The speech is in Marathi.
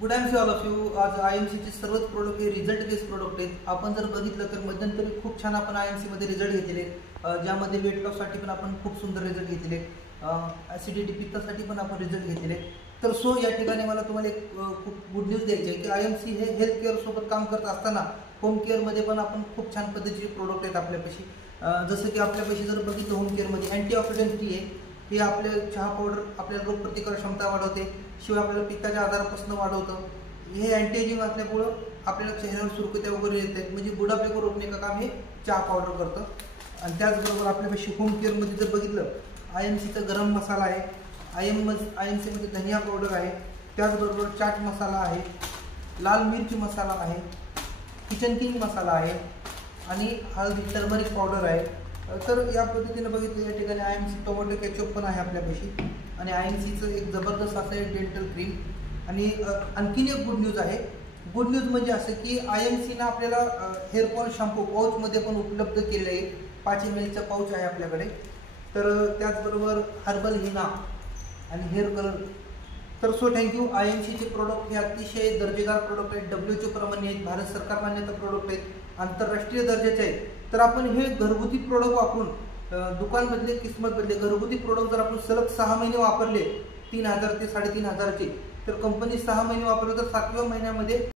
Good afternoon all of you. आज आयएमसीचे सर्वच प्रोडक्ट हे रिझल्ट बेस्ड प्रोडक्ट आहेत। आपण जर बघितलं तर मध्यंतरी खूप छान आपण आयएमसी मध्ये रिझल्ट घेतलेले, ज्यामध्ये वेट लॉस साठी पण आपण खूप सुंदर रिझल्ट घेतलेले, ऍसिडिटी पित्तासाठी पण आपण रिझल्ट घेतलेले। तर सो या ठिकाणी मला तुम्हाला एक खूप गुड न्यूज द्यायची आहे की आयएमसी हे हेल्थ केअर सोबत काम करत असताना होम केअर मध्ये पण आपण खूप छान पद्धतीचे प्रोडक्ट आहेत आपल्यापाशी। जसं की आपल्यापाशी जर बघितलं होम केअर मध्ये अँटीऑक्सिडंट फ्री आहे, हे आपले चहा पावडर आपल्याला रोगप्रतिकारक क्षमता वाढवते, शिवाय आपल्याला पित्ताच्या आजारापासून वाढवतं। हे अँटी एजिंग असल्यामुळं आपल्याला चेहऱ्यावर सुरकुत्या वगैरे येत आहेत, म्हणजे बुढापे को रोखणे का काम हे चहा पावडर करतं। आणि त्याचबरोबर आपल्यापाशी होम केअरमध्ये जर बघितलं आयएमसीचा गरम मसाला आहे, आयएमसीमध्ये धनिया पावडर आहे, त्याचबरोबर चाट मसाला आहे, लाल मिर्च मसाला आहे, किचन किंग मसाला आहे आणि हळदी टर्मरिक पावडर आहे। तर या पद्धतीने बघितलं या ठिकाणी आयएमसी टोमॅटो केचप पण आहे आपल्यापाशी, आणि आयएमसीचं एक जबरदस्त असं आहे डेंटल क्रीम। आणि आणखीन एक गुड न्यूज आहे। गुड न्यूज म्हणजे असं की आयएमसीनं आपल्याला हेअरफॉल शॅम्पू पाऊचमध्ये पण उपलब्ध केलेलं आहे, 5 ml चा पाऊच आहे आपल्याकडे। तर त्याचबरोबर हर्बल हिना आणि हेअर कलर। तर सो थँक्यू। आयएमसीचे प्रोडक्ट हे अतिशय दर्जेदार प्रोडक्ट आहेत, WHO प्रमाणे आहेत, भारत सरकार मान्यता प्रोडक्ट आहेत, आंतरराष्ट्रीय दर्जाचे आहेत। तर आपण हे घरगुती प्रोडक्ट वापरून दुकानमधले किस्मतमधले घरगुती प्रोडक्ट जर आपण सलग 6 महिने वापरले 3000 ते 3500चे, तर कंपनी 6 महिने वापरले तर 7व्या महिन्यामध्ये